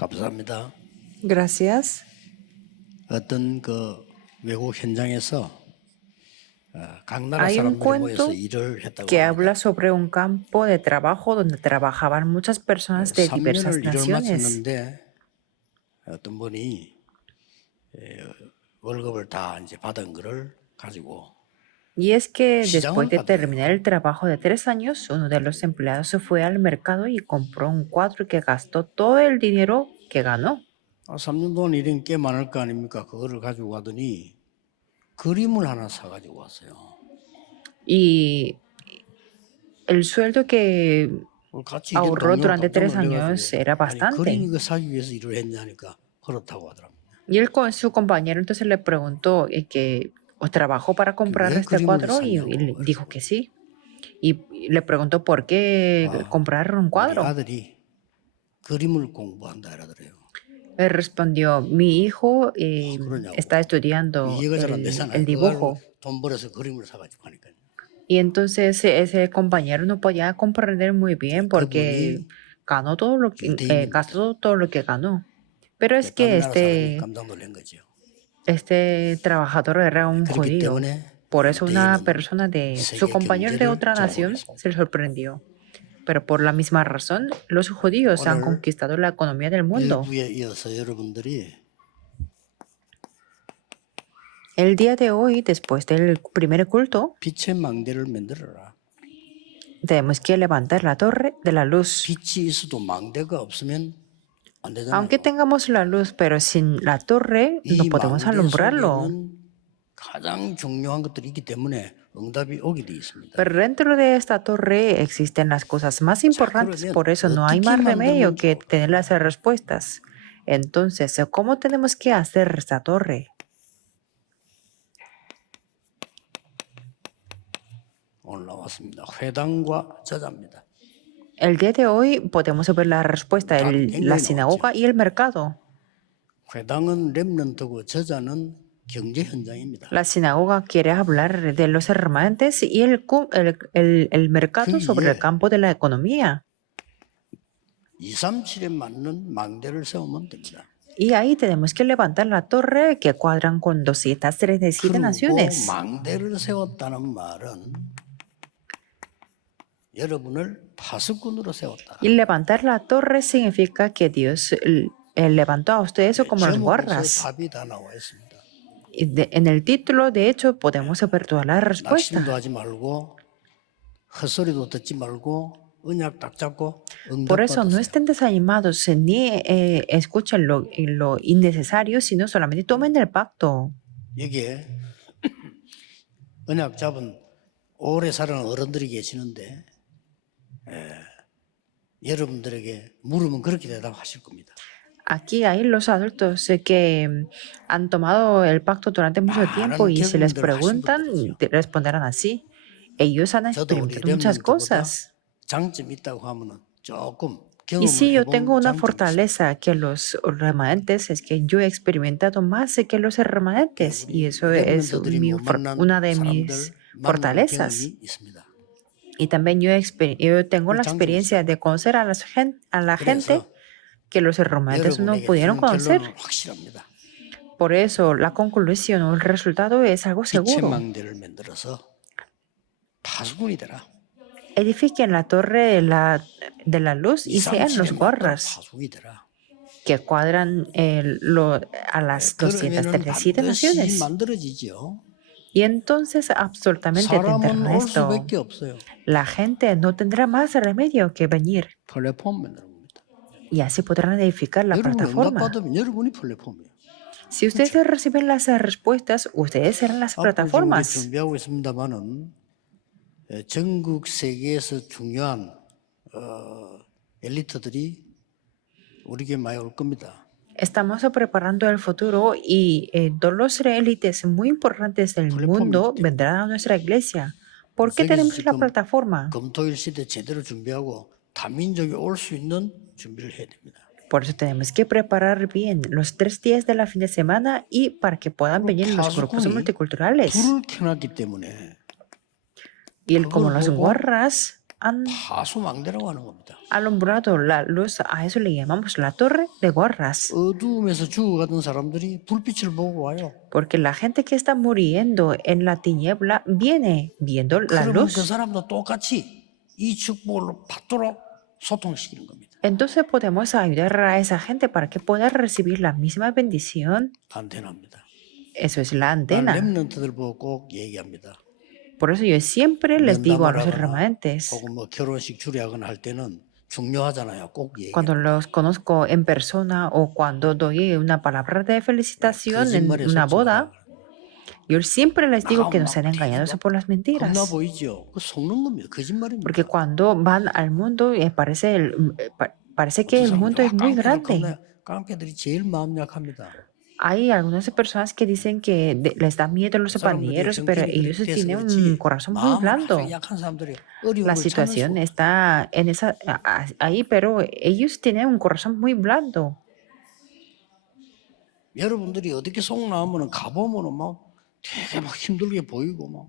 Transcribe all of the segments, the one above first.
감사합니다. Gracias. 어떤 외국 현장에서 각 나라 Hay un 사람들이 모여서 cuento 일을 했다고 que 합니다. habla sobre un campo de trabajo donde trabajaban muchas personas de diversas 3년을 일을 naciones. 마쳤는데 어떤 분이 월급을 다 이제 받은 거를 가지고 Y es que 시장을 después de 가더래요. terminar el trabajo de 3 años, uno de los empleados se fue al mercado y compró un cuadro que gastó todo el dinero que ganó. 3년 동안 일은 꽤 많을 거 아닙니까? 그거를 가지고 가더니 그림을 하나 사가지고 왔어요. Y el sueldo que 같이 일한 ahorró 동료가 durante 깜짝 3 años 놀래가지고 era 아니 bastante. 그림 이거 사기 위해서 일을 했냐니까 그렇다고 하더라고요. Y él con su compañero entonces le preguntó que trabajó para comprar 왜 este 그림을 cuadro y 샀냐고 él dijo 그랬어요. que sí. Y le preguntó por qué comprar un 우리 cuadro. 아들이 그림을 공부한다 이러더래요. Él respondió, mi hijo 그러냐고. está estudiando 이해가 잘 안 되잖아요. el dibujo. 돈 벌어서 그림을 사가지고 하니까요. Y entonces ese compañero no podía comprender muy bien porque 그분이 ganó todo lo que, 유대인입니다. gastó todo lo que ganó. Pero es que 다른 나라 사람이 깜짝 놀란 거죠. este trabajador era un 그렇기 judío. 때문에 Por eso una 유대인은 persona de su 세계 compañero de 경제를 otra nación 장악했습니다. se sorprendió. Pero por la misma razón, los judíos han 오늘 conquistado la economía del mundo. 일부에 이어서 여러분들이 El día de hoy, después del primer culto, 빛의 망대를 만들어라. tenemos que levantar la torre de la luz. 빛이 있어도 망대가 없으면 안 되잖아요. Aunque tengamos la luz, pero sin la torre no 이 podemos 망대 alumbrarlo. 속에는 가장 중요한 것들이 있기 때문에 응답이 오게 되어 있습니다. Pero dentro de esta torre existen las cosas más importantes, por eso no hay más remedio que tener las respuestas. Entonces, ¿cómo tenemos que hacer esta torre? 오늘 나왔습니다. 회당과 저자입니다. El día de hoy podemos ver la respuesta, la sinagoga y el mercado. 회당은 렘넌트고 저자는 경제 현장입니다. La sinagoga quiere hablar de los remanentes y el mercado sobre el campo de la economía. 237에 맞는 망대를 세우면 됩니다. Y ahí tenemos que levantar la torre que cuadran con 237 그리고 naciones. 망대를 세웠다는 말은 여러분을 파수꾼으로 세웠다. Y levantar la torre significa que Dios levantó a ustedes como las guardas. 답이 다 나와 있습니다. En el título, de hecho, podemos ver toda la respuesta. 낙심도 하지 말고 헛소리도 듣지 말고 언약 딱 잡고 Por eso no 응답받으세요. estén desanimados ni escuchen lo innecesario, sino solamente tomen el pacto. 여기에 언약 잡은 오래 살은 어른들이 계시는데 여러분들에게 물으면 그렇게 대답하실 겁니다. Aquí hay los adultos que han tomado el pacto durante mucho tiempo y si les preguntan, responderán así. Ellos han 저도 우리 experimentado muchas 렘넌트보다 cosas. 장점이 있다고 하면은 조금 Y si yo tengo 경험을 una 해본 장점이 있습니다. fortaleza que los remanentes, es que yo he experimentado más que los remanentes y eso es una de mis fortalezas. 경험이 있습니다. Y también yo tengo la experiencia de conocer a la gente que los remanentes no 여러분에게 pudieron 주는 conocer. 결론은 확실합니다. Por eso la conclusión o el resultado es algo 빛의 seguro. 망대를 만들어서 파수꾼이 되라. Edifiquen la torre de la luz y sean los 237에 guardas 파수꾼이 되라. que cuadran a las 그러면은 237 반드시 naciones. 만들어지죠. Y entonces absolutamente 사람은 tendrán 올 esto. 수밖에 없어요. La gente no tendrá más remedio que venir 플랫폼 만드는 겁니다. y así podrán edificar la 여러분이 plataforma. 응답받으면 여러분이 플랫폼이에요. Si ustedes reciben las respuestas, ustedes serán las 앞으로 지금 우리 plataformas. 준비하고 있습니다만은 전국 세계에서 중요한 엘리트들이 우리에게 많이 올 겁니다. Estamos preparando el futuro y todos los élites muy importantes del mundo vendrán a nuestra iglesia. ¿Por qué tenemos la plataforma? 금토일 시대 제대로 준비하고 다민족이 올 수 있는 준비를 해야 됩니다. Por eso tenemos que preparar bien los 3 días de la fin de semana y para que puedan venir los grupos multiculturales. 불을 켜놨기 때문에 Y como los guarras han 파수망대라고 하는 겁니다. alumbrado la luz, a eso le llamamos la torre de guardas. 어두움에서 죽어가던 사람들이 불빛을 보고 와요. Porque la gente que está muriendo en la tiniebla viene viendo la 그러면 그 luz. 사람도 똑같이 이 축복을 받도록 소통시키는 겁니다. Entonces podemos ayudar a esa gente para que pueda recibir la misma bendición. 안테나입니다. Eso es la 난 antena. 렘넌트들 보고 꼭 얘기합니다. Por eso yo siempre les digo a los 면담을 하거나 remanentes, 혹은 뭐 결혼식 주례하거나 할 때는 중요하잖아요. 꼭 cuando 얘기해요. los conozco en persona o cuando doy una palabra de felicitación en 거짓말에 una boda, 속지 yo siempre les digo que no 막 sean engañados por las 겁나 mentiras. 보이죠. 그 속는 겁니다. 거짓말입니다. Porque cuando van al mundo parece que el mundo es muy grande. 깡패들이 제일 마음 약합니다. Hay algunas personas que dicen que les da miedo los pandilleros, pero ellos tienen un corazón muy blando. 약한 사람들이 La 어려움을 situación 참을 수 está en ahí, pero ellos tienen un corazón muy blando. 여러분들이 어떻게 속나오면 가보면은 막 되게 막 힘들게 보이고 막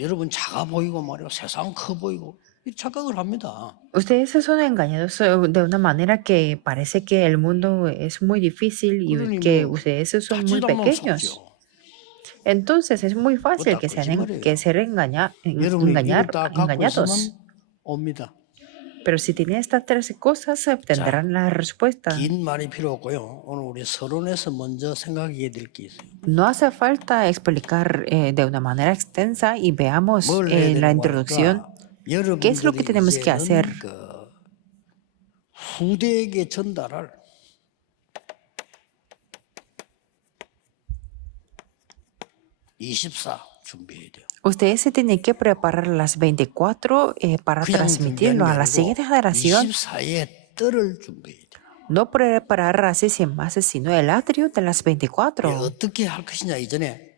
여러분 작아 보이고 말이야 세상 커 보이고 이 착각을 합니다. Ustedes son engañados de una manera que parece que el mundo es muy difícil y 그러니 que 뭐 ustedes son muy 자칫 한번 pequeños. 속죠. Entonces es muy fácil 다 que 거짓말이에요. ser 여러분이 이걸 다 갖고 engañados. 있으면 옵니다. Pero si tienen estas tres cosas, obtendrán la respuesta. 긴 말이 필요 없고요. 오늘 우리 서론에서 먼저 생각해야 될 게 있어요. No hace falta explicar de una manera extensa y veamos 뭘 해야 en la 되는 introducción 거니까 qué es lo que 여러분들이 tenemos que hacer. 이제는 그 후대에게 전달할 (24) 준비해야 돼요. Ustedes se tienen que preparar las 24 para 그냥 transmitirlo 준비하는 게 a la 아니고 siguiente generación. 24의 뜰을 준비해야 돼요. No preparar así sin más, sino el atrio de las 24. 어떻게 할 것이냐 이전에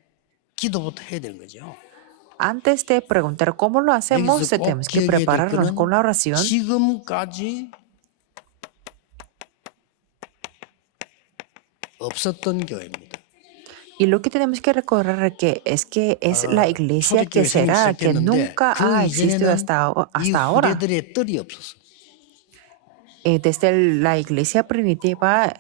기도부터 해야 되는 거죠. Antes de preguntar cómo lo hacemos, 여기서 꼭 tenemos que 기억해야 될 prepararnos 거는 con la oración. 지금까지 없었던 교회입니다. Y lo que tenemos que recordar es que es la iglesia que 초대교회 será, que 생겼는데 nunca ha 그 existido 이전에는 이 hasta ahora. 후대들의 뜰이 없었어. Desde la iglesia primitiva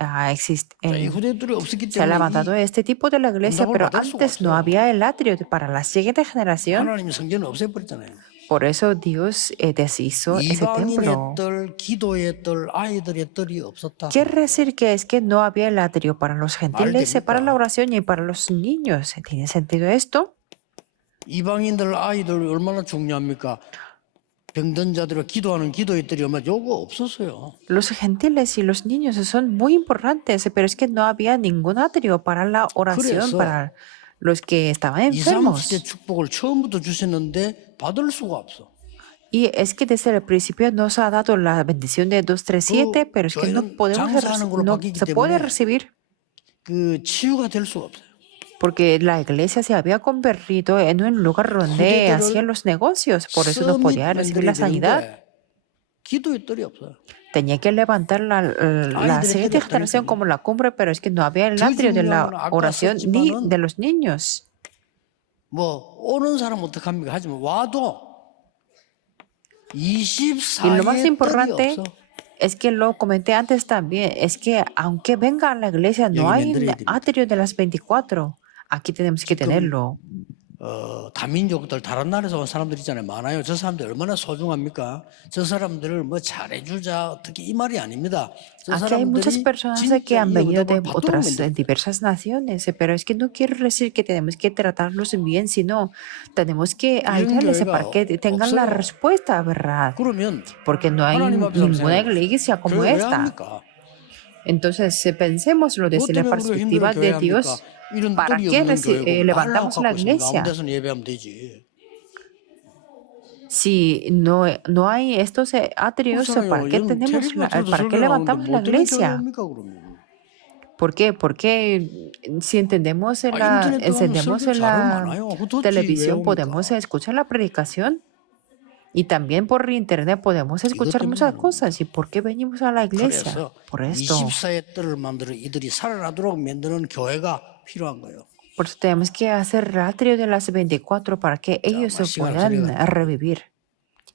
이 후대들이 없었기 se ha 때문에 levantado este tipo de la iglesia, 응답을 pero 받을 수가 antes no 없어요. había el atrio para la siguiente generación. 하나님이 성전을 없애버렸잖아요. Por eso Dios deshizo ese 이방인의 templo. 뜰, 기도의 뜰, 아이들의 뜰이 없었다. Quiere decir que es que no había el atrio para los gentiles, para la oración y para los niños. ¿Tiene sentido esto? 이방인들 아이들 얼마나 중요합니까? 병든 자들을 기도하는 기도의 뜰이 얼마 요거 없었어요. Los gentiles y los niños son muy importantes, pero es que no había ningún atrio para la oración 그래서 para los que estaban 2, enfermos. 30대 축복을 처음부터 주셨는데 받을 수가 없어. Y es que desde el principio nos ha dado la bendición de 2, 3, 7, pero es que no 교회는 podemos 장사하는 걸로 no 바뀌기 se puede 때문에 recibir 그 치유가 될 수가 없어요. porque la iglesia se había convertido en un lugar donde 후대들을 hacían los negocios, por eso no 서밋 podía recibir la 만들어야 sanidad. 되는데 기도의 뜰이 없어요. Tenía que levantar la siguiente generación como la cumbre, pero es que no había el atrio de la oración ni de los niños. 뭐 오는 사람 어떡합니까? 하지만 와도 Y lo más 24의 뜰이 importante 없어. es que lo comenté antes también, es que aunque venga a la iglesia no hay un atrio de las 24. Aquí tenemos que tenerlo. 다민족들 다른 나라에서 온 사람들 있잖아요. 많아요. 저 사람들 얼마나 소중합니까? 저 사람들을 뭐 잘해주자 어떻게 이 말이 아닙니다. 저 Aquí hay muchas 사람들이 personas que 진짜 han 이 venido de 응답을 받도록 otras 만들어요. diversas naciones, pero es que no quiero decir que tenemos que tratarlos bien, sino tenemos que ayudarles para que tengan la respuesta, ¿verdad? 그러면 Porque no hay 하나님 앞에서 ninguna 생각해요. iglesia como 교회 왜 esta. 합니까? Entonces, pensémoslo 뭐 desde la 때문에 우리가 perspectiva 힘든 de 교회 Dios. 합니까? 이런 ¿Para 뜰이 qué 없는 교회고 levantamos la 갖고 있으면 iglesia? 아무 데서나 예배하면 되지. Si no hay estos atrios, ¿para qué para qué levantamos la iglesia? ¿Por qué? Porque si encendemos la televisión podemos escuchar la predicación y también por internet podemos escuchar muchas cosas. ¿Y por qué venimos a la iglesia? 그래서 Por esto. 24의 뜰을 만들어 이들이 살아나도록 만드는 교회가 필요한 거예요. Por eso tenemos que hacer el atrio de las 24 para que ellos se puedan revivir.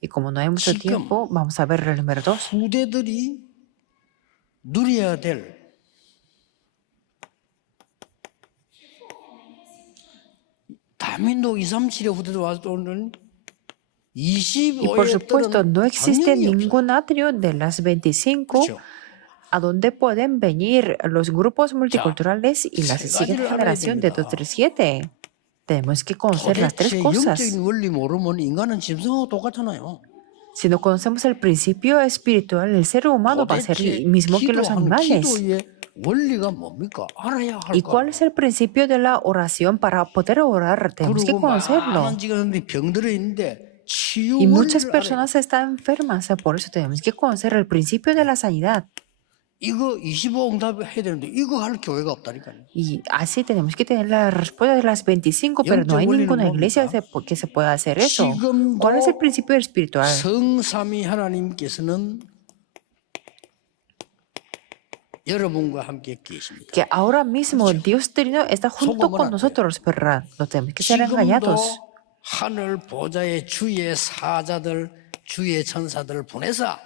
Y como no hay mucho 지금 tiempo, vamos a ver el número 2. 후대들이 누려야 될 다민도 237의 후대들 와서 오는 Y por 25의 supuesto, 들은 no existe 당연히 없어요. ningún atrio de las 25 그렇죠. a donde pueden venir los grupos multiculturales y la 세 siguiente 가지를 알아야 generación de 됩니다. 237. Tenemos que conocer las tres 도대체 cosas. 영적인 원리 모르면 인간은 짐승하고 똑같잖아요. Si no conocemos el principio espiritual, el ser humano va a ser 도대체 el mismo que los 기도하는 animales. 기도의 원리가 뭡니까? 알아야 할 ¿Y 거 cuál 아니에요. es el principio de la oración para poder orar? Tenemos que 그리고 conocerlo. 많은 지금들이 병들어 있는데 치유 Y muchas 원리를 알아야 personas están enfermas, por eso tenemos que conocer el principio de la sanidad. 이거 25응답 해야 되는데 이거 할 교회가 없다니까요. Y así tenemos que tener la respuesta de las 25, pero no hay 영적 원리는 ninguna iglesia 뭡니까? que se pueda hacer eso. ¿Cuál es el 지금도 principio espiritual? 성삼위 하나님께서는 여러분과 함께 계십니다. Que ahora mismo Dios Trino está junto con nosotros, ¿verdad? No tenemos que ser engañados. 지금도 하늘 보좌의 주의 사자들, 주의 천사들을 보내서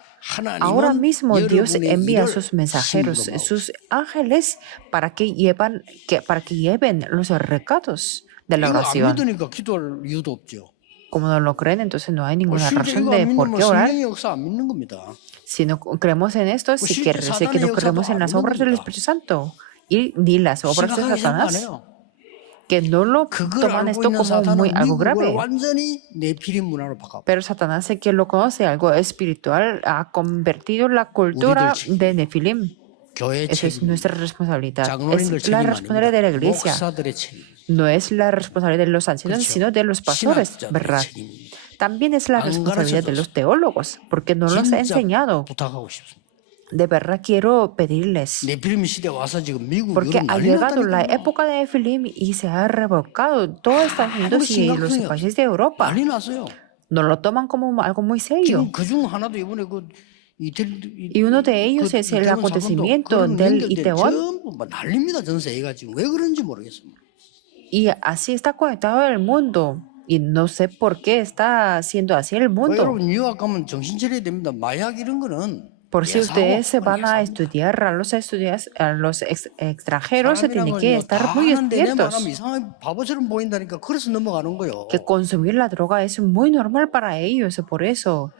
Ahora 하나님은 mismo Dios 여러분의 envía 일을 sus mensajeros, 심금하고 sus ángeles, para que lleven los recados de la 이거 안 oración. 믿으니까 기도할 이유도 없죠. Como no lo creen, entonces no hay ninguna 실제 razón 이거 de 안 por 믿으면 qué orar. 성령의 역사 안 믿는 겁니다. Si no creemos en esto, si quiere decir que no creemos en las obras del Espíritu Santo y ni las obras de 심각하게 생각 안 Satanás, 해요. que no lo 그걸 toman 알고 esto 있는 como muy 사탄은 algo 미국을 grave. 완전히 내피린 문화로 바꿔. Pero Satanás, el que lo conoce, algo espiritual, ha convertido la cultura de Nefilim. 교회 Eso es 책임, nuestra responsabilidad. 장로님들 Es la 책임 responsabilidad de la 아닙니다. iglesia. 목사들의 책임, No es la responsabilidad de los ancianos, 그렇죠. sino de los pastores, 신학자들의 ¿verdad? 책임입니다. También es la 안 responsabilidad de 가르쳐줬어. los teólogos, porque no los ha 진짜 enseñado. 부탁하고 싶습니다. De verdad quiero pedirles, 네피림 시대 와서 지금 미국 porque 유럽 ha 난리 llegado la 났다니까요. época de Nefilim y se ha revocado todo Estados Unidos y los 심각해요. países de Europa. 난리 났어요. No lo toman como algo muy serio. 지금 그중 하나도 이번에 Y uno de ellos es el acontecimiento del Itaewon. 전부 막 난립니다. 전 세계가 지금 왜 그런지 모르겠습니다. Y así está conectado el mundo. Y no sé por qué está siendo así el mundo. 여러분 유학 가면 정신 차려야 됩니다. 마약 이런 거는 Por si ustedes se van a estudiar, a los extranjeros, se tienen que estar muy despiertos. 이상하게 바보처럼 보인다니까 그래서 넘어가는 거예요. Que consumir la droga es muy normal para ellos. Por eso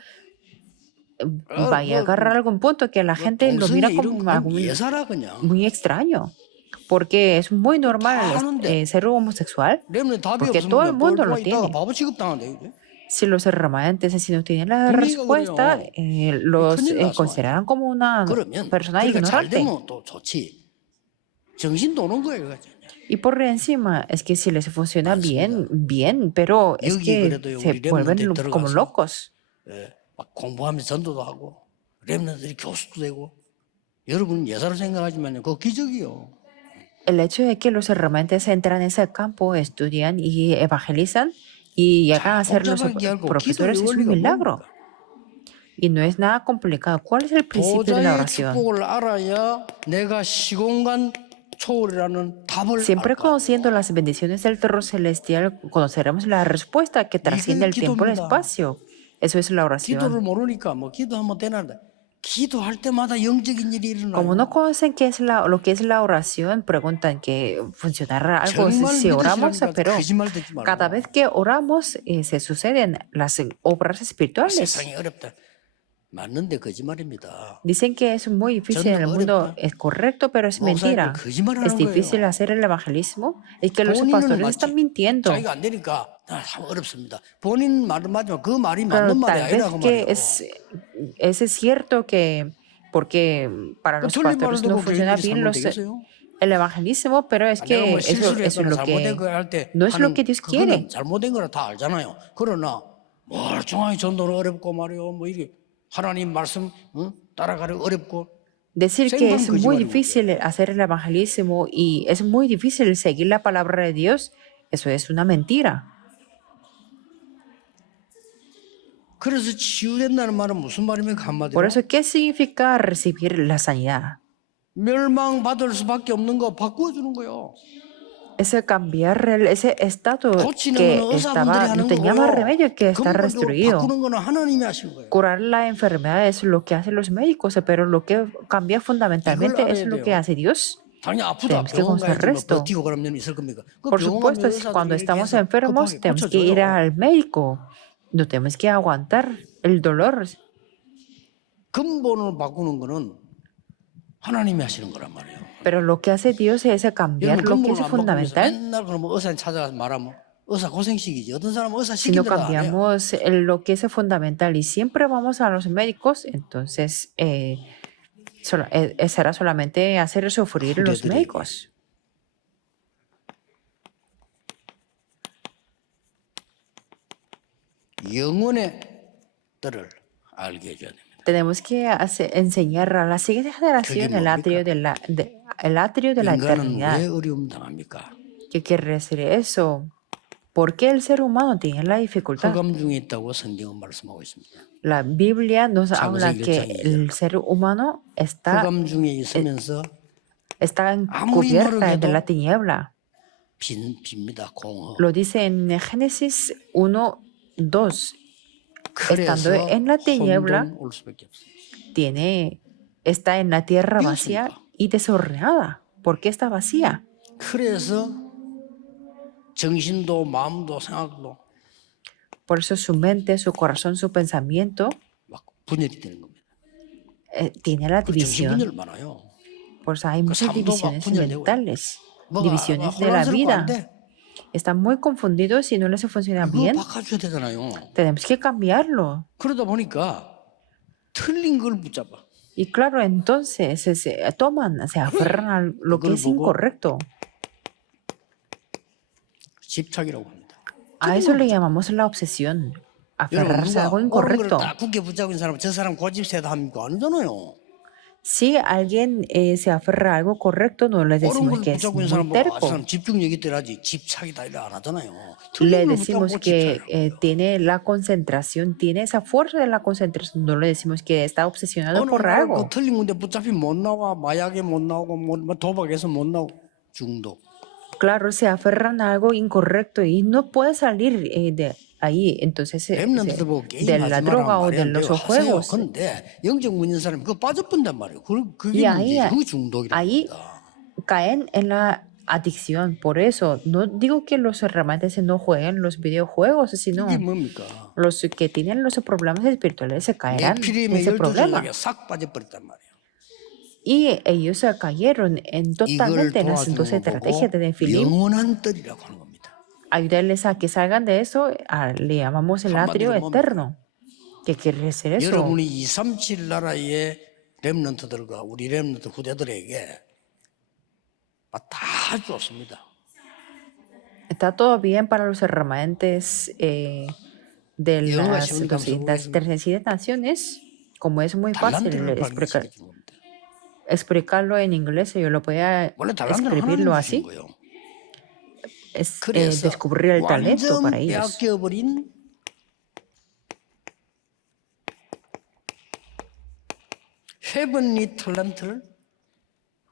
vaya a agarrar algún punto que la gente lo mira como algo 예사라 그냥. muy extraño. Porque es muy normal ser homosexual. 렘넌 답이 Porque todo el 없으면 mundo lo 있다가 tiene. 바보 취급당한대. Si los remanentes si no tienen la respuesta, los consideran como una 그러면 persona 그러니까 잘 ignorante. 되면 또 좋지. 정신 도는 거예요. Y por encima, es que si les funciona bien, bien, pero es que se vuelven como locos. 막 공부하면서 전도도 하고 렘넌들이 교수도 되고 여러분 예사로 생각하지만요. 그거 기적이요. El hecho de que los remanentes entran en ese campo, estudian y evangelizan y llegan a ser los profesores es un milagro. Y no es nada complicado. ¿Cuál es el principio de la 보좌의 oración? 축복을 알아야 내가 시공간 초월이라는 답을 Siempre 알 거야. conociendo las bendiciones del trono celestial, conoceremos la respuesta que trasciende el tiempo y el espacio. Eso es la 기도를 oración. 모르니까 뭐 기도하면 되는데 기도할 때마다 영적인 일이 일어나요. Como no conocen qué es lo que es la oración, preguntan que funcionará algo si oramos, pero 거짓말 듣지 말고. cada vez que oramos se suceden las obras espirituales. 세상이 어렵다. 맞는데 거짓말입니다. Dicen que es muy difícil en el mundo, es correcto, pero es mentira. Es difícil hacer el evangelismo y que los pastores están mintiendo. 자기가 안 되니까 참 어렵습니다. 본인 말은 맞지만 그 말이 Pero 맞는 말이 tal vez 아니라고 que 말이에요. es cierto que porque para los 틀린 pastores 말을 no 듣고 funciona 교인들이 bien 잘못되겠어요? el evangelismo, pero es 내가 que 뭐 eso es 실수를 lo 잘못된 que 거 할 때 no es lo que Dios quiere. 그거는 잘못된 거라 다 알잖아요. 그러나 멀쩡하게 전도는 어렵고 말이요. 뭐 이게 하나님 말씀 따라가려 어렵고 Decir que es 생방 muy 거짓말이고. difícil hacer el evangelismo y es muy difícil seguir la palabra de Dios, eso es una mentira. 그래서 치유된다는 말은 무슨 말입니까 한마디로? Por eso, ¿qué significa recibir la sanidad? 멸망받을 수밖에 없는 거 바꾸어 주는 거요. ese cambiar ese estatus 고치는 que 거는 의사분들이 no 하는 tenía más remedio 거고요. que estar 근본적으로 destruido. 바꾸는 거는 하나님이 하시는 거예요. Curar la enfermedad es lo que hacen los médicos, pero lo que cambia 이걸 fundamentalmente es 알아야 lo que 돼요. hace Dios. 당연히 아프다 Tenemos que 병원 conocer 가야지 뭐 esto. 버티고 그런 면이 있을 겁니까? 그 Por 병원 가면 supuesto, cuando 의사들이 estamos 얘기해서 enfermos, 급하게 tenemos que ir 고쳐줘요. al médico. No tenemos que aguantar el dolor. 근본을 바꾸는 거는 하나님이 하시는 거란 말이에요. Pero lo que hace Dios es cambiar 여러분 lo que 근본을 es 안 바꾸면서 fundamental. 맨날 그러면 의사한테 찾아가서 말하면 의사 고생시키지. 어떤 사람은 의사 Si no 시킨 대로 안 해요. cambiamos lo que es fundamental y siempre vamos a los médicos, entonces será solamente hacer sufrir los 후대들에게 médicos. 영혼의 뜰을 알게 해줘야 됩니다. Tenemos que enseñar a la siguiente generación el atrio de la 인간은 eternidad. 왜 어려움 당합니까? ¿Qué quiere decir eso? ¿Por qué el ser humano tiene la dificultad? 흑암 중에 있다고 성경은 말씀하고 있습니다. La Biblia nos habla 창세기 que 1장 el ser humano está 흑암 중에 있으면서 아무리 encubierta de la 노력해도 tiniebla. 빕니다. 공허. Lo dice en Génesis 1, 2. Estando 그래서 en la tiniebla, 혼돈 올 수밖에 없어요. está en la tierra vacía 비었으니까. y desordenada. ¿Por qué está vacía? 그래서 정신도 마음도 생각도 Por eso su mente, su corazón, su pensamiento 막 분열이 되는 겁니다. tiene la 그 정신 división. 분열 많아요. Por eso hay muchas 삶도 막 divisiones 분열되고 mentales, 뭐가 divisiones de la 혼란스럽고 안 vida. 돼. Están muy confundidos y no les funciona 이거 bien. 바꿔줘야 되잖아요. Tenemos que cambiarlo. 그러다 보니까 틀린 걸 붙잡아. Y claro, entonces se aferran a lo que 그걸 es 보고 incorrecto. 집착이라고 합니다. A eso le llamamos la obsesión. 여러분 Aferrarse a 누가 algo 옳은 거를 incorrecto. 딱 굳게 붙잡고 있는 사람은 저 사람 고집세다 합니까? 아니잖아요. Si alguien se aferra a algo correcto, no le 옳은 decimos 걸 que es 붙잡고 있는 muy 사람 뭐 아, 저 terco. 사람 집중력이 있더라지 집착이다 이래 안 하잖아요. Le 틀린 걸 decimos 붙잡고 que 집착이라고. tiene la concentración, tiene esa fuerza de la concentración. No le decimos que está obsesionado 어느 por 날 algo. 그 틀린 건데 붙잡히면 못 나와. 마약에 못 나오고 뭐 도박에서 못 나오고 중독. Claro, se aferran a algo incorrecto y no puede salir de ahí. Entonces, 랩런트들 보고 de 게임하지 la 마라 droga o 말이 de 안 돼요. los 하세요. juegos. 근데 영적 문인 사람이 그거 빠져본단 말이에요. 그게 Y ahí, 문제지. 그게 중독이라고 ahí 합니다. caen en la adicción. Por eso, no digo que los remanentes no jueguen los videojuegos, sino 이게 뭡니까? los que tienen los problemas espirituales se caerán en 네피림의 ese problema. 12전략에 싹 빠져버렸단 말이에요. Y ellos se cayeron totalmente en las 12 estrategias de Nefilim. 영원한 뜰이라고 하는 겁니다. Ayudarles a que salgan de eso, le llamamos el atrio eterno. ¿Qué quiere decir eso? 여러분이 237 나라의 렘넌트들과 우리 렘넌트 후대들에게 다 좋습니다. Está todo bien para los remanentes de las 300 naciones. Como es muy fácil 달란트를 발견시켜 준 겁니다. explicarlo en inglés, yo lo podía 원래 달란트는 escribirlo 하나님이 así. 주신 거예요. Es 그래서 descubrir el talento 완전 para ellos. 빼앗겨버린 헤븐리 탤런트를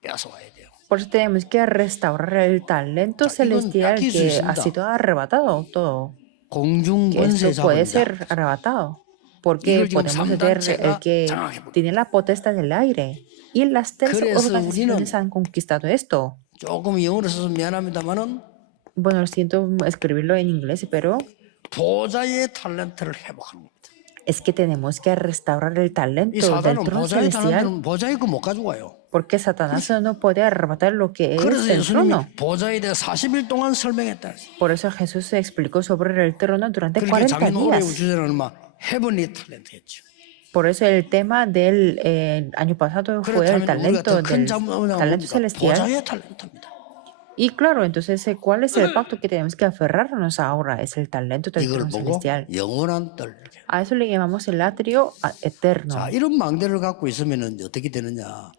뺏어와야 돼요. Por eso tenemos que restaurar el talento celestial que ha sido arrebatado todo. Que esto puede ser arrebatado. Porque podemos ver el que tiene la potestad del aire. Y las tres organizaciones han conquistado esto. 조금 영어로 써서 미안합니다만은 Bueno, lo siento escribirlo en inglés, pero 보좌의 탤런트를 회복하는 겁니다. es que tenemos que restaurar el 이 talento del 사단은 trono 보좌의 celestial. 탤런트는 보좌의 거 못 가져가요. Porque Satanás no puede arrebatar lo que es 그래서 el trono. 예수님이 보좌에 대해 40일 동안 설명했다. Por eso Jesús se explicó sobre el trono durante 그렇게 40 작년 올해 días. 주제는 헤븐리 탤런트였죠. Por eso el tema del año pasado fue el 그렇다면 우리가 talento 더 큰 del 자문은 talento 뭡니까? celestial. 보좌의 탤런트입니다. Y claro, entonces, ¿cuál es el pacto que tenemos que aferrarnos ahora? Es el talento del 이걸 trono 보고 celestial. 영원한 뜰. A eso le llamamos el atrio eterno. 자, 이런 망대를 갖고 있으면 어떻게 되느냐?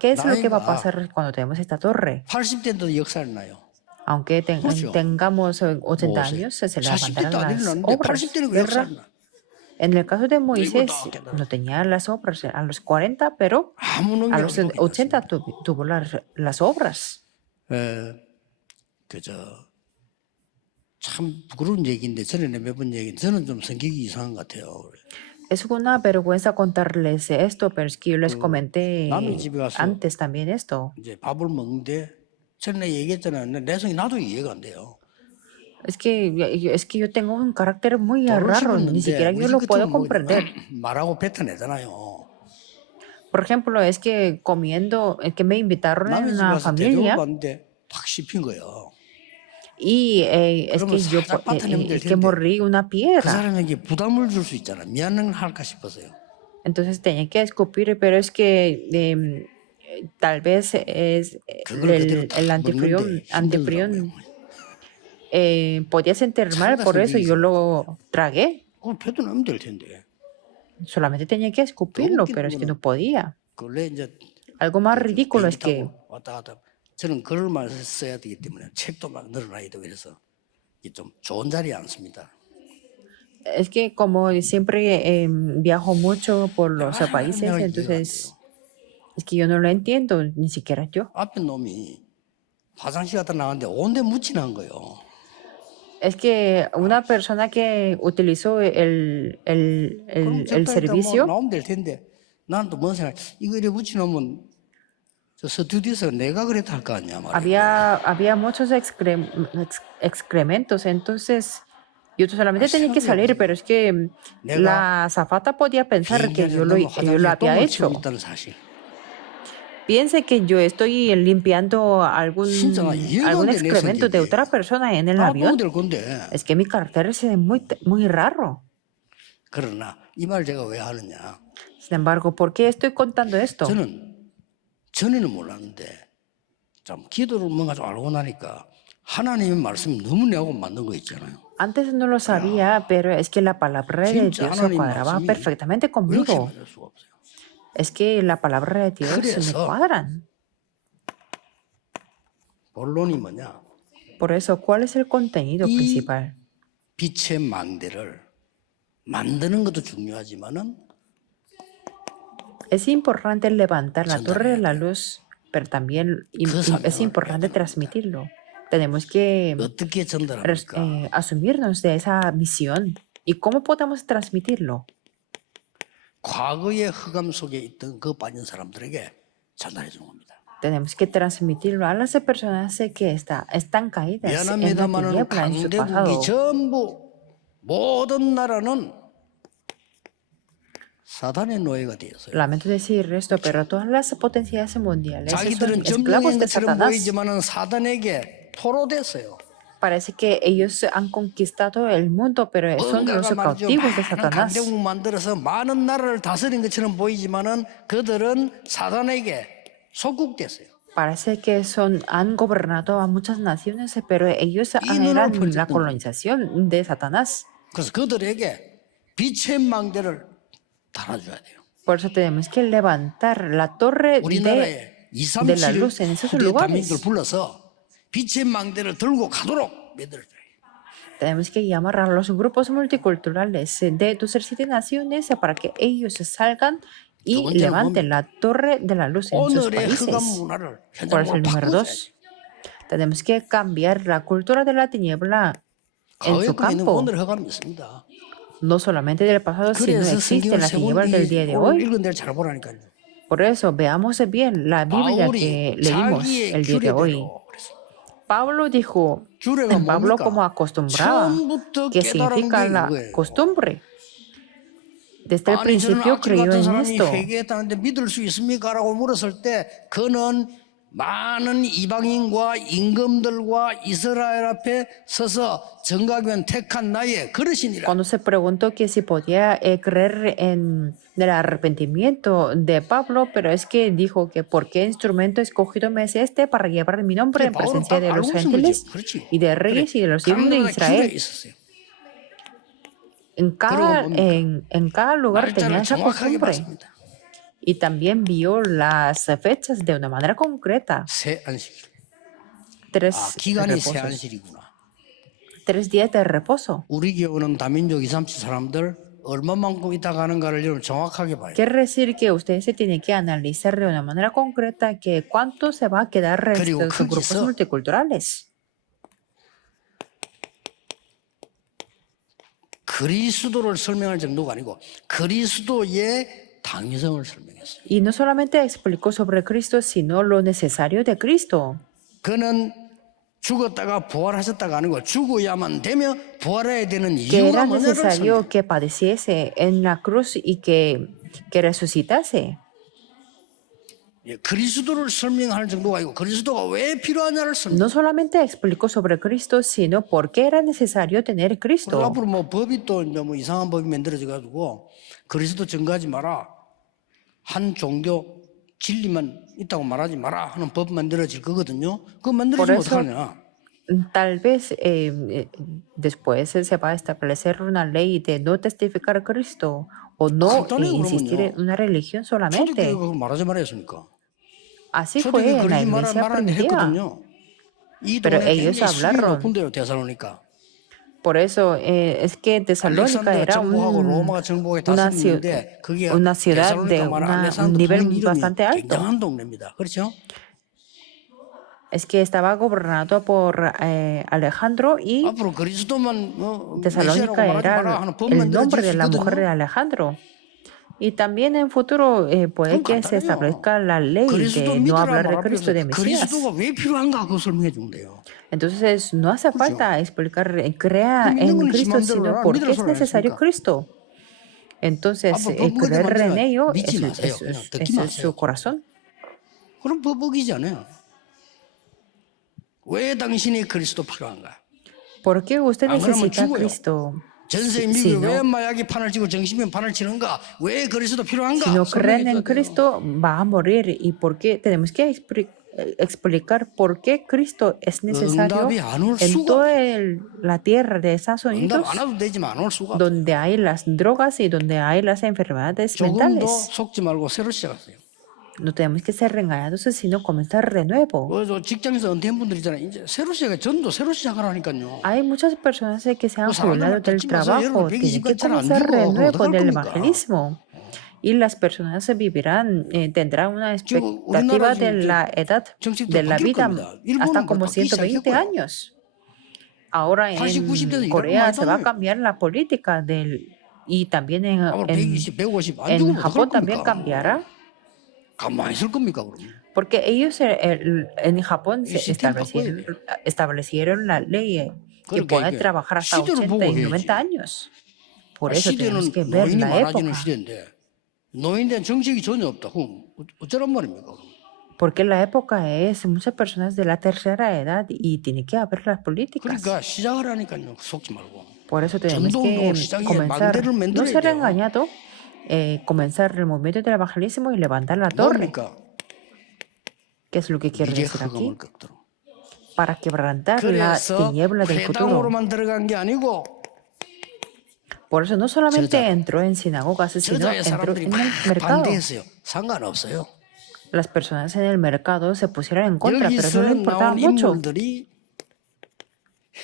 ¿Qué es lo que va a pasar cuando tenemos esta torre? 80대도 역사를 나요. Aunque 그렇죠. tengamos 80 모세. años, se 40대도 levantarán 안 las 일어났는데 obras. 80대는 왜 ¿Verdad? 역사를 나? En el caso de Moisés, 이것도 no tenía las obras a los 40, pero 아무 a 능력 los 없는 80 tuvo las obras. 참 부끄러운 얘기인데 전에 몇 번 얘기 저는 좀 성격이 이상한 것 같아요. Es una vergüenza contarles esto, pero es que yo les comenté 남의 집에 가서 antes también esto. 이제 밥을 먹는데 전에 얘기했잖아요. 내 성이 나도 이해가 안 돼요. Es que yo tengo un carácter muy 돌을 raro, ni siquiera 씹었는데 yo 우리 lo 같으면 puedo 뭐 comprender. 말하고 뱉어내잖아요. Por ejemplo, es que comiendo, que me invitaron en 남의 집에 una 가서 대접을 familia 받는데 팍 씹힌 거예요. y es 그러면 que yo 살짝 뱉어내면 될 que 텐데 mordí una 그 piedra. 사람에게 부담을 줄 수 있잖아. 미안은 할까 싶어서요. Entonces tenía que escupir, pero es que tal vez es 그걸 그대로 탁 el 먹는데 힘들더라고요. podía sentir mal, 상가 por eso 성격이 yo 있어요. lo tragué. 뱉어내면 될 텐데. Solamente tenía que escupirlo, 웃기는 pero es que 거는 no podía. 원래 이제 Algo más ridículo es 비행기 que 타고 왔다 갔다 저는 글만 써야 되기 때문에 책도 막 늘어나야 되고 그래서 이게 좀 좋은 자리에 앉습니다. como siempre viajo mucho por los países, 내가 이해가 안 entonces 돼요. es que yo no lo entiendo, ni siquiera yo. 앞에 놈이 화장실 갔다 나왔는데 온데 묻히는 거예요. Es que una persona que utilizó 그럼 el 적당히 뭐 servicio 나오면 될 텐데 나는 또 뭔 생각? 이거 이래 묻혀놓으면 저 스튜디오에서 내가 그랬다 할 거 아니야 말이야. había muchos excrementos, entonces yo solamente tenía que salir, pero es que la azafata podía pensar que yo lo 화장실에 había 똥을 치고 hecho. 있다는 사실. Piense que yo estoy limpiando algún excremento de otra persona en el 아, avión. 될 건데. Es que mi carácter es muy raro. 그러나 이 말 제가 왜 하느냐? Sin embargo, ¿por qué estoy contando esto? 전에는 몰랐는데 좀 기도를 뭔가 좀 알고 나니까 하나님의 말씀이 너무 내하고 맞는 거 있잖아요. Antes no lo sabía, pero es que la palabra de Dios se cuadraba perfectamente conmigo. 맞을 수가 없어요. Es que la palabra de Dios me cuadran. 본론이 뭐냐? Por eso, ¿cuál es el contenido principal? 빛의 망대를 만드는 것도 중요하지만은 Es importante levantar la torre de la luz, pero también es importante transmitirlo. Tenemos que 어떻게 전달합니까? asumirnos de esa misión. ¿Y cómo podemos transmitirlo? 과거의 흑암 속에 있던 그 빠진 사람들에게 전달해 주는 겁니다. Tenemos que transmitirlo a las personas que están caídas en la 미안합니다만은 tiniebla en su 강대국이 pasado. 전부 모든 나라는 사단의 노예가 되었어요. Lamento decir esto, pero todas las potencias mundiales son 자기들은 esclavos 점령인 de 것처럼 Satanás. 보이지만은 사단에게 포로됐어요. Parece que ellos han conquistado el mundo, pero son los cautivos de Satanás. 강대국 만들어서 많은 나라를 다스린 것처럼 보이지만은 그들은 사단에게 속국됐어요. Parece que han gobernado a muchas naciones, pero ellos eran la colonización de Satanás. 그래서 그들에게 빛의 망대를 달아줘야 돼요. Por eso tenemos que levantar la torre de la luz en esos lugares. 불러서 빛의 망대를 들고 가도록 만들어줘요. Tenemos que llamar a los grupos multiculturales de tus 7 naciones para que ellos salgan y levanten la torre de la luz en sus países. Por eso el número 2. Tenemos que cambiar la cultura de la tiniebla en su campo. No solamente del pasado, sino existe la tiniebla del día de hoy. Por eso, veamos bien la Biblia que leímos el día de hoy. Pablo dijo, Pablo como acostumbraba, ¿qué significa la costumbre? Desde el principio creyó en esto. 많은 이방인과 임금들과 이스라엘 앞에 서서 정가교원 택한 나의 그릇이니라. Cuando se preguntó que si podía creer en el arrepentimiento de Pablo, pero es que dijo que por qué instrumento escogido me es este para llevar mi nombre en presencia de los gentiles y de reyes y de los hijos de Israel. En cada lugar tenía esa costumbre. Y también vio las fechas de una manera concreta. 3 días de reposo. 우리 교회는 다민족 20, 30 사람들 얼마만큼 있다 가는가를 여러분 정확하게 봐야 돼요. Quiere decir que usted se tiene que analizar de una manera concreta que cuánto se va a quedar 그리고 de sus grupos 거기서 multiculturales. 그리스도를 설명할 정도가 아니고 그리스도의 당위성을 설명했어요. Y no solamente explicó sobre Cristo, sino lo necesario de Cristo. 그는 죽었다가 부활하셨다가 아니고 죽어야만 되며 부활해야 되는 Que 이유가 era 뭐냐를 설명. necesario que padeciese en la cruz y que resucitase. 예, 그리스도를 설명할 정도가 아니고 그리스도가 왜 필요하냐를 설명. No solamente explicó sobre Cristo, sino por qué era necesario tener 그래서 Cristo. 앞으로 뭐 법이 또 이제 뭐 이상한 법이 만들어져 가지고 그리스도 증거하지 마라. 한 종교 진리만 있다고 말하지 마라 하는 법 만들어질 거거든요. 그거 만들어지면 Por eso, 어떡하냐? Tal vez después se va a establecer una ley de no testificar a Cristo o no 간단해요, insistir en 그러면요. una religión 초대교회가 solamente. 그걸 말하지 말았습니까? Así fue 초대교회 en la 그러지 iglesia 말았는데 primitiva. 했거든요. 이 Pero 동네 ellos 굉장히 수준이 hablaron. 높은데요, 데살로니까. Por eso es que Tesalónica 알렉산드가 era 정복하고 로마가 정복에 다섯 명인데 그게 una ciudad de 데살로니가 말하는 un 알렉산드 nivel 부인 이름이 bastante alto. 굉장한 동네입니다. 그렇죠? Es que estaba gobernado por Alejandro y 앞으로 그리스도만 메시아라고 Tesalónica 말하지 마라 era 하는 법 el nombre 만들어질 de 수 la mujer de 있거든요. Alejandro. Y también en futuro puede 그럼 que se 간단해요. establezca la ley 그리스도 de no 믿으라 hablar de 말 Cristo de 앞에서 Mesías. 그리스도가 왜 필요한가 그거 설명해 주면 돼요. Entonces no hace falta explicar, crea 그럼 믿는 en 거는 지 Cristo, 맘대로 sino 알아. por 믿으라 qué es 소리 안 necesario 했으니까. Cristo. Entonces, 앞으로 법 보게 creer 되면 en ello 믿지 마세요. 그냥 듣기만 es su 하세요. corazón. 그럼 법 어기잖아요. 왜 당신이 그리스도 필요한가? ¿Por qué usted 안 그러면 necesita a 죽어요. Cristo? 전세 Si 미국에 왜 no, 마약이 판을 치고 정신병 판을 치는가? 왜 그리스도 필요한가? si no creen en 설명해줘야 돼요. Cristo, va a morir. ¿Y por qué? Tenemos que explicar por qué Cristo es necesario 응답이 안 올 en 수가 toda la tierra de Estados 응답 Unidos, 안 와도 되지만 안 올 수가 없어요. donde hay las drogas y donde hay las enfermedades 조금도 mentales. 속지 말고 새로 시작하세요. No tenemos que ser engañados, sino comenzar de nuevo. 그래서 직장에서 은퇴한 분들 있잖아요. 이제 새로 시작해. 전도 새로 시작하라니까요. Hay muchas personas que se han Pues ahora jubilado no del 듣지 마세요. trabajo, 여러분, tienen que 120 안 comenzar de 죽어. nuevo 어떡할 del 겁니까? evangelismo. Y las personas vivirán, tendrán una 지금 expectativa 우리나라 de 지금 la edad 정책도 de la 바뀔 vida 겁니다. hasta 일본은 como 바뀌기 120 시작했고요. años. Ahora 80, 90대도 en 이런 Corea 많이 se va a 당해요. cambiar la política y también 앞으로 120, 150, 안 en 죽으면 어떡할 Japón también 겁니까? cambiará. 가만히 있을 겁니까 그러면? Porque ellos en Japón 이 시스템 바꿔야 돼. establecieron la ley que 그러니까 puede 이게 trabajar hasta 시대를 80 보고 y 해야지. 90 años. Por 아, eso tenemos 시대는 que ver 노인이 la 많아지는 época. 시대인데 노인된 정책이 전혀 없다. 그럼 어쩌란 말입니까? 그럼? Porque la época es muchas personas de la tercera edad y tiene que haber las políticas. 그러니까 시작을 하니까요. 속지 말고. Por eso tenemos 전도 que 운동을 시작해 comenzar, 망대를 no 만들어야 ser 돼요. engañado, comenzar el movimiento del evangelismo y levantar la torre. 뭡니까? ¿Qué es lo que quiere 미래 decir aquí? 흑암을 꺾도록. Para quebrantar la 그래서 tiniebla del futuro. 회당으로만 들어간 게 아니고 Por eso no solamente 저자. entró en sinagogas, sino 저자의 entró 사람들이 en 막 el mercado. 반대했어요. 상관없어요. Las personas en el mercado se pusieron en contra, pero no 여기서 le importaba 나온 mucho, 인물들이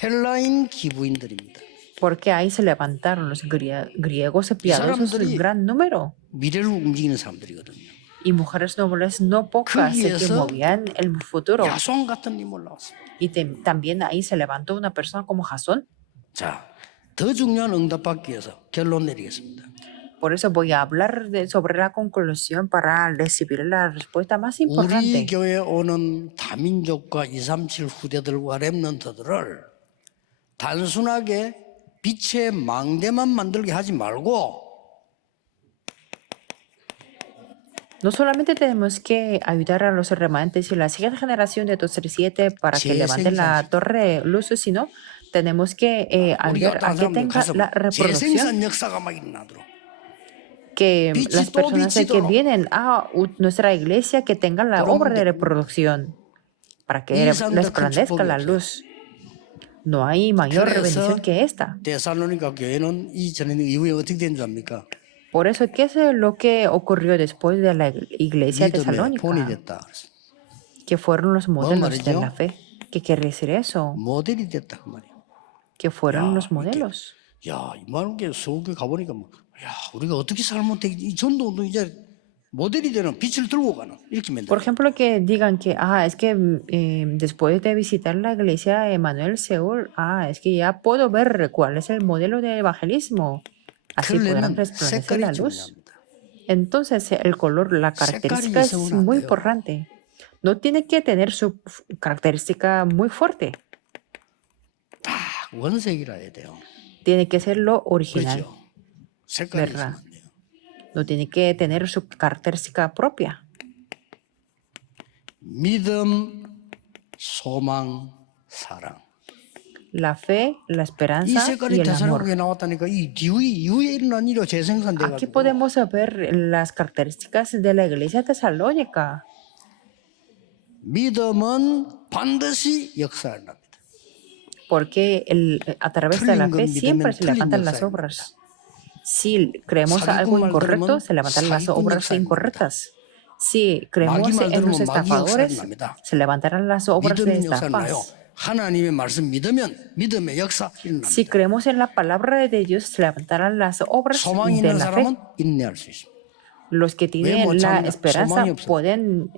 헬라인 기부인들입니다. porque ahí se levantaron los griegos piadosos en 사람들이 gran número 미래를 움직이는 사람들이거든요. y mujeres nobles no pocas que 거기에서 movían el futuro. 야손 같은 인물 나왔습니다. Y también ahí se levantó una persona como Jasón. 자, 더 중요한 응답받기 위해서 결론 내리겠습니다. Por eso voy a hablar sobre la conclusión para recibir la respuesta más 우리 importante. 교회에 오는 다민족과 237 후대들과 렘넌트들을 단순하게 빛의 망대만 만들게 하지 말고 No solamente tenemos que ayudar a los remanentes y la siguiente generación de 237 para que levanten la torre luz, sino tenemos que 우리가 ayudar a 다른 que 사람들 tenga 가서 la reproducción, 재생산 역사가 막 일어나도록 que las 또 personas que 비치도록. vienen a nuestra iglesia que tengan la obra de reproducción para que 이상 더 큰 resplandezca 축복이 la 없어요. luz. No hay mayor 그래서 bendición que esta. 데살로니가 교회는 이전에 이후에 어떻게 된 줄 압니까? Por eso, ¿qué es lo que ocurrió después de la iglesia 믿음의 tesalónica? 본이 됐다. 그랬어요. Que fueron los modelos de 말이죠? la fe. ¿Qué quiere decir eso? 모델이 됐다 그 말이에요. Que fueron 야, los 이렇게. modelos. 야, 이만한 게 서울에 가보니까 뭐 야, 우리가 어떻게 살면 이 전도도 이제 모델이 되는 빛을 들고 가는 이렇게 Por 만들어요. ejemplo, que digan que, es que después de visitar la iglesia Emanuel Seúl, es que ya puedo ver cuál es el modelo de evangelismo. Así podrán 그러려면 resplandecer la 색깔이 luz. 중요합니다. Entonces, el color, la característica es 있으면 안 muy 돼요. importante. No tiene que tener su característica muy fuerte. 다 원색이라 해야 돼요. Tiene que ser lo original, 그렇죠. 색깔이 있으면 ¿verdad? 안 돼요. No tiene que tener su característica propia. 믿음, 소망, 사랑. La fe, la 이 esperanza 색깔이 y el amor. 대사록에 나왔다니까 이 이후에 일어난 일이 Aquí 재생산돼가지고 podemos ver las características de la iglesia tesalónica. 믿음은 반드시 역사를 합니다. Porque a través de la fe siempre se levantan las obras. Si creemos algo incorrecto, se levantan las obras incorrectas. Si creemos en los estafadores, se levantarán las obras de 믿음은 역사를 나요. estafas. 하나님의 말씀 믿으면 믿음의 역사 일어납니다. Si creemos en la palabra de Dios, se levantarán las obras 소망이 de 있는 la fe. 사람은 인내할 수 있습니다. Los que tienen 못 la 참냐? esperanza 소망이 없어요. pueden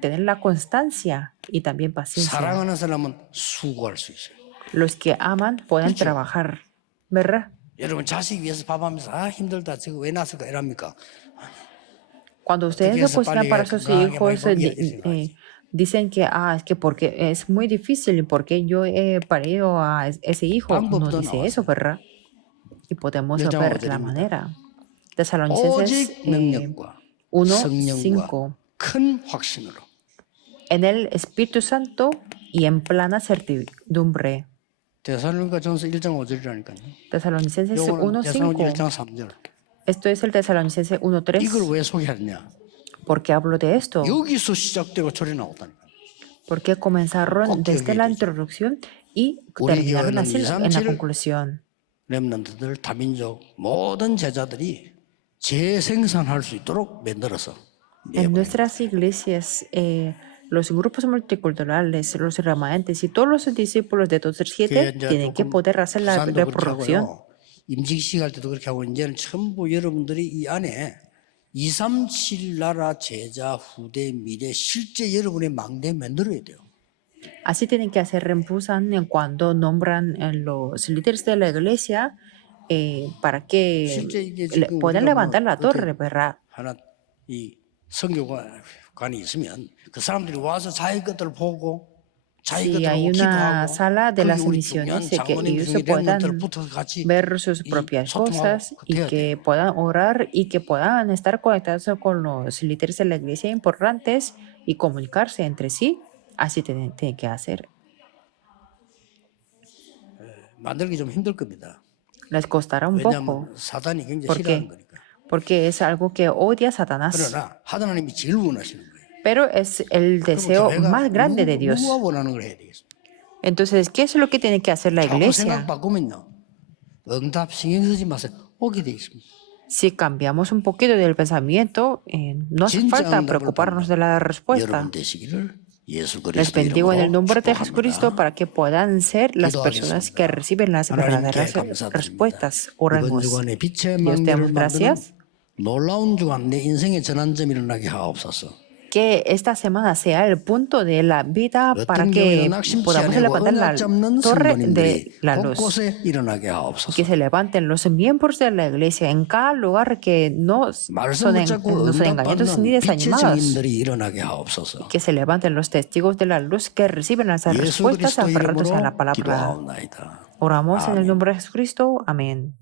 tener la constancia y también paciencia. 사랑하는 사람은 수고할 수 있어요. Los que aman pueden trabajar, ¿verdad? 여러분 자식 위해서 밥하면서 힘들다 저거 왜 낳았을까 이랍니까? Cuando ustedes Porque depositan para sus 건강하게 hijos, 많이 먹여야지. dicen que, es que porque es muy difícil, porque yo he parido a ese hijo. No 방법도 dice eso, ¿verdad? Y podemos 여자와 ver la 어제입니다. manera. Tesalonicenses 오직 능력과 1:5. 성령과 큰 확신으로 En el Espíritu Santo y en plena certidumbre. 데살로니가전서 1장 5절이라니까요. Tesalonicenses 요거는 데살로니가 1:5. 1장 3절. Esto es el Tesalonicenses 이걸 1:3. 왜 소개하느냐? ¿Por qué hablo de esto? 여기서 시작되고 저리 나오다니까. Porque comenzaron desde la introducción y terminaron así en la conclusión. 렘넌트들 다민족 모든 제자들이 재생산할 수 있도록 만들어서 En nuestras iglesias, los grupos multiculturales, los remanentes y todos los discípulos de todos los siete tienen que poder hacer la reproducción. 임직식 할 때도 그렇게 하고 이제는 전부 여러분들이 이 안에 237 나라 제자 후대 미래 실제 여러분의 망대 만들어야 돼요. Así tienen que hacer en Busan cuando nombran los líderes de la iglesia para que puedan levantar la torre, ¿verdad? 하나 이 선교관이 있으면 그 사람들이 와서 자기 것들 보고 자기 Si hay 것들 una 기도하고 sala de las 거기 우리 중요한 misiones que 장로님 ellos 중에 puedan 렘넌트들 붙어서 같이 ver sus 이 propias 소통하고 cosas y 그래야 돼요. que puedan orar y que puedan estar conectados con los líderes de la iglesia importantes y comunicarse entre sí. Así tienen que hacer. 만들기 좀 힘들 겁니다. Les costará un poco 왜냐하면 사단이 굉장히 ¿Por qué? 싫어하는 거니까. porque es algo que odia Satanás. 그러나 하나님이 제일 원하시는 거예요. Pero es el deseo 교회가 más grande de Dios. 누가 원하는 걸 해야 되겠습니까? Entonces, ¿qué es lo que tiene que hacer la 자꾸 iglesia? 생각 바꾸면요. 응답 신경 쓰지 마세요. 오게 돼 있습니다. Si cambiamos un poquito del pensamiento, no hace 진짜 falta 응답을 preocuparnos de la respuesta. 여러분 되시기를 예수 Les 그리스도 bendigo en el 이름으로 nombre de Jesucristo 축복합니다. para que puedan ser las personas que reciben las verdaderas 하나님께 감사드립니다. respuestas. 이번 Oremos. 주간에 빛의 Dios te damos 망대를 만드는 gracias. 놀라운 주간 내 인생의 전환점이 일어나게 하옵소서. Que esta semana sea el punto de la vida para 어떤 que 교회는 낙심치 podamos 않고 levantar la 언약 잡는 torre 성도님들이 de la luz. 곳곳에 일어나게 하옵소서. Que se levanten los miembros de la iglesia en cada lugar que no 말씀 son 붙잡고 engañados ni 응답받는 빛의 desanimados. 증인들이 일어나게 하옵소서. Que se levanten los testigos de la luz que reciben las 예수 respuestas 그리스도 aferrados a la 이름으로 palabra. 기도하옵나이다. Oramos en el nombre de Jesucristo. Amén.